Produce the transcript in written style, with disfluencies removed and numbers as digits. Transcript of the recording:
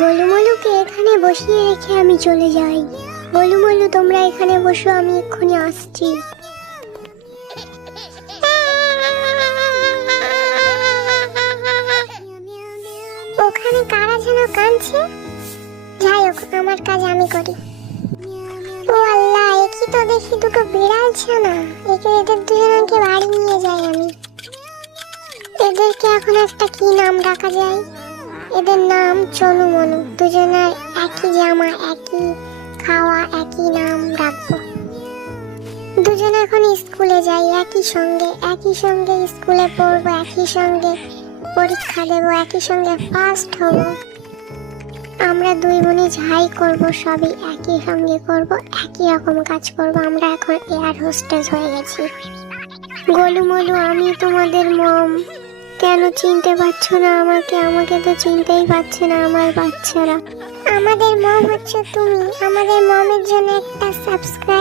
গোলুমলুকে এখানে বসিয়ে রেখে আমি চলে যাই। গোলুমলু, তোমরা এখানে বসো, আমি এক্ষুনি আসছি। ওখানে কারা যেন কাঁদছে। যাই হোক, আমার কাজ আমি করি। ও আল্লাহ, একই তো দেখি দুটো বিড়াল ছানা। এদের দুজনকে বাড়ি নিয়ে যাই আমি। এদেরকে এখন একটা কি নাম রাখা যায়? এদের নাম চনু মনু। দুজনের একই জামা, একই খাওয়া, একই নাম রাখবো। দুজনে এখন স্কুলে যাই একই সঙ্গে স্কুলে পড়বো, একই সঙ্গে পরীক্ষা দেবো, একই সঙ্গে ফার্স্ট হব। আমরা দুই বোনে যাই করবো সবই একই সঙ্গে করব, একই রকম কাজ করব। আমরা এখন এয়ার হোস্টেস হয়ে গেছি। গোলুমলু, আমি তোমাদের মম। কেন চিনতে পারছো না আমাকে? আমাকে তো চিনতেই পারছে না আমার বাচ্চারা। আমাদের মম হচ্ছে তুমি। আমাদের মমের জন্য একটা সাবস্ক্রাইব